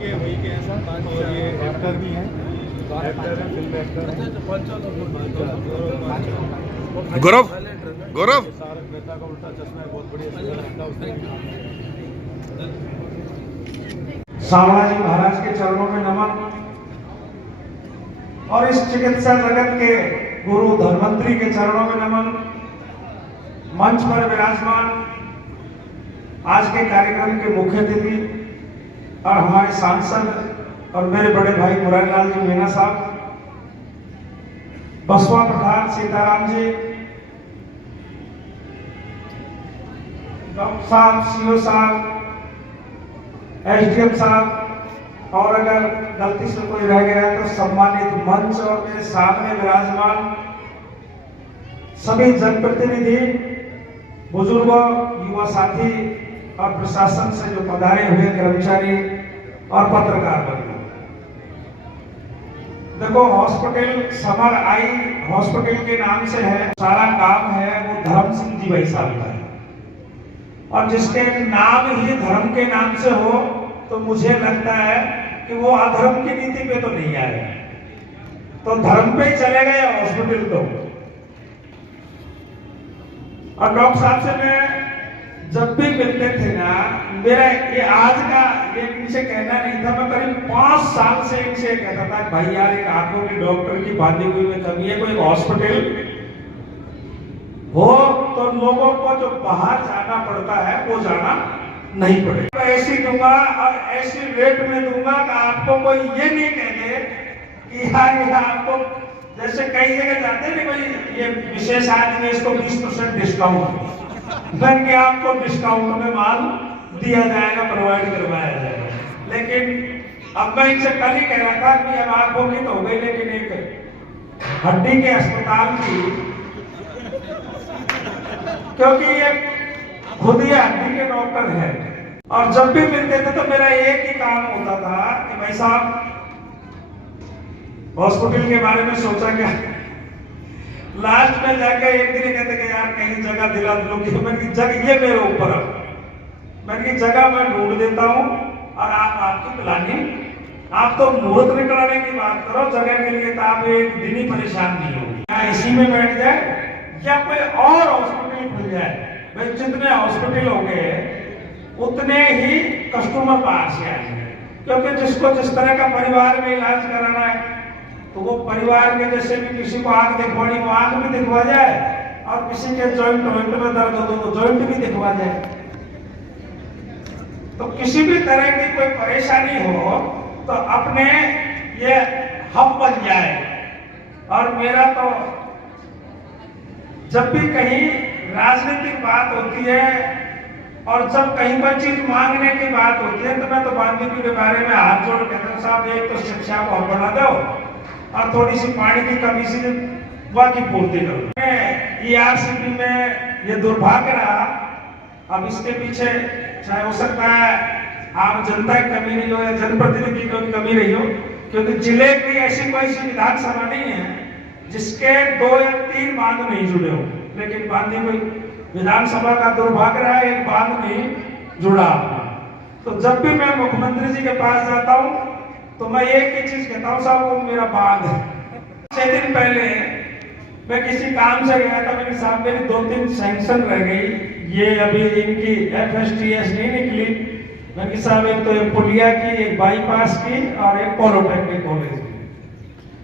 के वही के हैं सर, और ये एक्टर भी हैं, फिल्म एक्टर हैं। गौरव गौरव तारक मेहता का उल्टा चश्मा है, बहुत बढ़िया फिल्म लगता है उसमें। सावड़ा जी महाराज के चरणों में नमन। और इस चिकित्सा जगत के गुरु धन्वंतरी के चरणों में नमन। मंच पर विराजमान आज के कार्यक्रम के मुख्य अतिथि और हमारे सांसद और मेरे बड़े भाई मुरारीलाल जी मीणा साहब, बसवा प्रधान सीताराम जी, डॉक्टर साहब, सीओ साहब, एसडीएम साहब, और अगर गलती से कोई रह गया तो सम्मानित मंच और मेरे सामने विराजमान सभी जनप्रतिनिधि, बुजुर्गों, युवा साथी और प्रशासन से जो पधारे हुए कर्मचारी और पत्रकार बंधु। देखो, हॉस्पिटल समर आई हॉस्पिटल के नाम से है, सारा काम है वो धर्म सिंह जी भाई साहब का है, और जिसके नाम ही धर्म के नाम से हो तो मुझे लगता है कि वो अधर्म की नीति पे तो नहीं आए, तो धर्म पे ही चले गए हॉस्पिटल तो। और डॉक्टर साहब से मैं जब भी मिलते थे ना, मेरा ये आज का ये इनसे कहना नहीं था, मैं करीब 5 साल से इनसे कहता था भाई यार एक आंखों की डॉक्टर की बांधी हुई में कमी है, कोई हॉस्पिटल हो तो लोगों को जो बाहर जाना पड़ता है वो जाना नहीं पड़ेगा। ऐसी दूंगा और ऐसी रेट में दूंगा कि आपको कोई ये नहीं कहे कि यार ये आपको, जैसे कई जगह जाते हैं ना कोई ये विशेष आदमी इसको 20% डिस्काउंट बन के आपको डिस्काउंट में माल दिया जाएगा, प्रोवाइड करवाया जाएगा। लेकिन अब मैं इनसे कल ही कह रहा था कि अब आंखों की तो हो गई, लेकिन एक हड्डी के अस्पताल की, क्योंकि ये खुद ही हड्डी के डॉक्टर है, और जब भी मिलते थे तो मेरा एक ही काम होता था कि भाई साहब हॉस्पिटल के बारे में सोचा क्या। लास्ट में जाके एक दिन कहते कि यार कहीं जगह दिला दो, जगह ये मेरे ऊपर है, मैं जगह मैं ढूंढ देता हूँ और आप आपकी प्लानिंग, आप तो मुहूर्त निकलने की बात करो, जगह के लिए तो आप एक दिन ही परेशान नहीं होगी, या इसी में बैठ जाए या कोई और हॉस्पिटल खुल जाए। भाई जितने हॉस्पिटल हो गए उतने ही कस्टमर बाहर से आएंगे, क्योंकि जिसको जिस तरह का परिवार में इलाज कराना है तो वो परिवार के, जैसे भी किसी को आंख दिखवानी वो आंख भी दिखवा जाए, और किसी के जॉइंट में दर्द हो तो जॉइंट भी दिखवा जाए। तो किसी भी तरह की कोई परेशानी हो तो अपने ये हब बन जाए। और मेरा तो जब भी कहीं राजनीतिक बात होती है और जब कहीं कोई चीज मांगने की बात होती है तो मैं तो वाल्मीकि के बारे में हाथ जोड़ कहता हूँ, साहब एक तो शिक्षा को बढ़ा दो और थोड़ी सी पानी की कमी से बाकी पूर्ति करो। ERCP में ये दुर्भाग्य रहा, अब इसके पीछे चाहे हो सकता है आम जनता की कमी नहीं हो या जनप्रतिनिधि की कमी रही हो, क्योंकि जिले की ऐसी कोई सी विधानसभा नहीं है जिसके 2 या 3 बांध नहीं जुड़े हो, लेकिन बांधी कोई विधानसभा का दुर्भाग्य रहा, एक बांध नहीं जुड़ा। तो जब भी मैं मुख्यमंत्री जी के पास जाता हूँ तो मैं एक ही चीज कहता हूँ, साहब वो मेरा बांध है। 6 दिन पहले मैं किसी काम से गया था, मेरे साहब मेरी 2-3 सैंक्शन रह गई, ये अभी इनकी FSTS नहीं निकली। मैं साहब एक तो एक पुलिया की, एक बाईपास की और एक पॉलिटेक्निक कॉलेज की,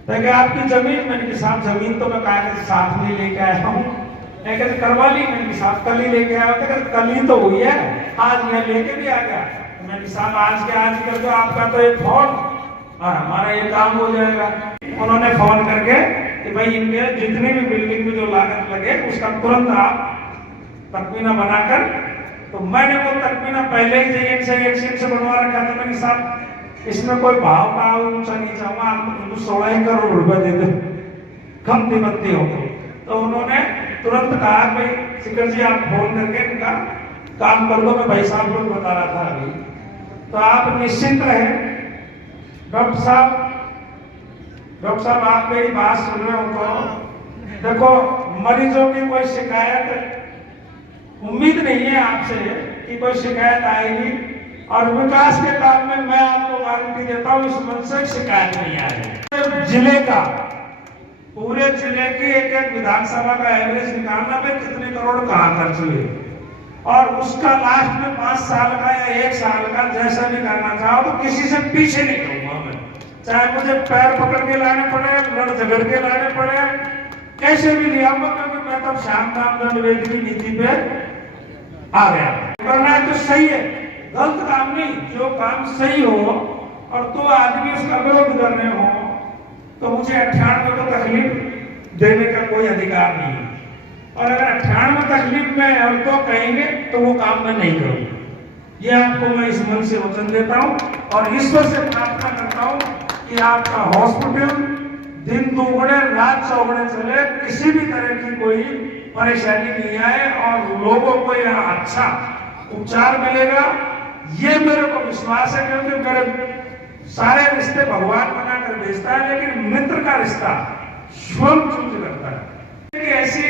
तो आपकी जमीन, मैंने कि साहब जमीन तो मैं कागज साथ में लेके आया हूँ, करवा ली, मैंने साहब कल ही लेके आया, कल ही तो हुई है, आज यहाँ लेके भी आ गया। मैंने साहब आज के आज कर दो, आपका तो एक फोन और हमारा ये काम हो जाएगा। उन्होंने फोन करके कि भाई इनके जितनी भी बिल्डिंग में जो लागत लगे उसका तुरंत आप तकमीना बनाकर, तो मैंने वो तकमीना पहले ही एक से बनवा रखा था। मैंने साहब इसमें कोई भाव का ऊंचा नहीं चाहूंगा, आपको 16 करोड़ रुपए दे दो, कम कीमती हो। तो उन्होंने तुरंत कहा भाई शिखर जी आप फोन करके इनका काम कर दो, मैं भाई साहब को बता रहा था अभी, तो आप निश्चिंत रहे। डॉक्टर साहब आप मेरी बात सुन रहे हो तो देखो, मरीजों की कोई शिकायत, उम्मीद नहीं है आपसे कि कोई शिकायत आएगी, और विकास के काम में मैं आपको गारंटी देता हूँ इस मन से शिकायत नहीं आएगी। जिले का, पूरे जिले की एक एक विधानसभा का एवरेज निकालना पे कितने करोड़ कहाँ खर्च हुए, और उसका लास्ट में 5 साल का या 1 साल का जैसा भी करना चाहो तो किसी से पीछे नहीं रहूंगा मैं, चाहे मुझे पैर पकड़ के लाने पड़े, लड़ झगड़ के लाने पड़े, कैसे भी ले आऊंगा, क्योंकि मैं तब श्याम रामचंद्र द्विवेदी की नीति पे आ गया। करना है तो सही है, गलत काम नहीं, जो काम सही हो और तो आदमी उसका विरोध कर रहे हो तो मुझे 98 को तकलीफ देने का कोई अधिकार नहीं है, और अगर 98 तकलीफ में और तो कहेंगे तो वो काम मैं नहीं करूंगा। ये आपको मैं इस मन से वचन देता हूं और ईश्वर से प्रार्थना करता हूं कि आपका हॉस्पिटल दिन दोगुने रात चौगुने चले, किसी भी तरह की कोई परेशानी नहीं आए और लोगों को यहाँ अच्छा उपचार मिलेगा, ये मेरे को विश्वास है। क्योंकि मेरे सारे रिश्ते भगवान बनाकर भेजता है, लेकिन मित्र का रिश्ता स्वयं चूज करता है। कि ऐसी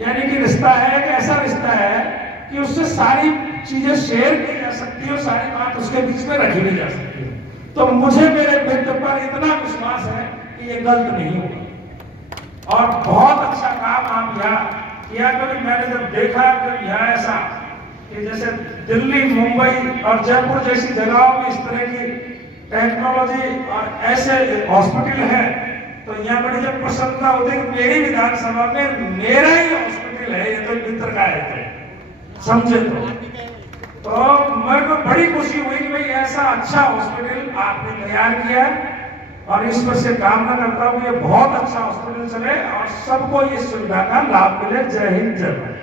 यानी कि रिश्ता है कि ऐसा रिश्ता है कि उससे सारी चीजें शेयर की जा सकती है और सारी बात उसके बीच में रखी नहीं जा सकती है। तो मुझे मेरे मित्र पर इतना विश्वास है कि ये गलत नहीं होगा और बहुत अच्छा काम आप यहाँ किया। क्योंकि मैंने जब देखा कि यहाँ ऐसा कि जैसे दिल्ली, मुंबई और जयपुर जैसी जगहों में इस तरह की टेक्नोलॉजी और ऐसे हॉस्पिटल है तो यहाँ बड़ी जब प्रसन्नता होती है कि मेरी विधानसभा में मेरा ही हॉस्पिटल है, ये तो मित्र का है, समझे। तो मेरे को बड़ी खुशी हुई कि भाई ऐसा अच्छा हॉस्पिटल आपने तैयार किया और ईश्वर से कामना करता हूँ ये बहुत अच्छा हॉस्पिटल चले और सबको इस सुविधा का लाभ मिले। जय हिंद, जय भारत।